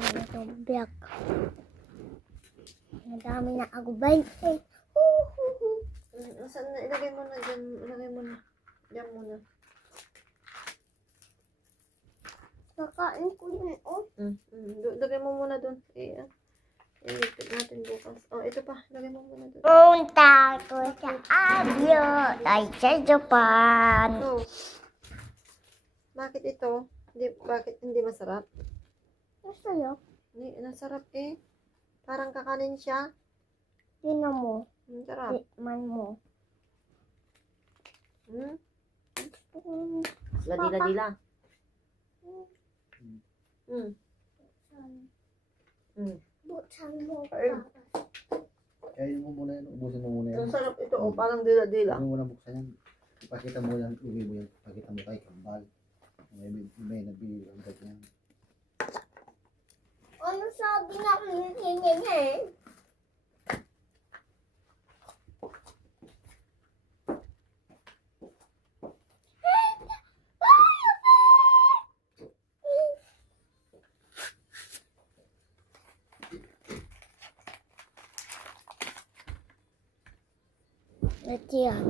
itong vlog. Madami na ako 20. Saan na? Ilagay mo na dyan. Ilagay mo na. Diyan muna. Kakain ko yun, oh. Lagay mo muna doon. I-repeat natin bukas. Oh, ito pa. Lagay mo muna doon. Punta ko sa Abyo ay sa Japan. So, bakit ito? Bakit hindi masarap? Masarap. Nasarap eh. Parang kakanin siya. Tinan mo. Sarap. Tikman mo. Ladila-dila. Buksan mo. Ayun. Kainin mo muna yan, ubusin mo muna yan. Ang sarap ito. Oh, parang dila-dila. Huwag mo muna buksan yan. Ipakita mo yan, uwi mo yan. Ipakita mo kay Kambal. May nabili ang ganyan. Ano sabi na kininin? Ito yan.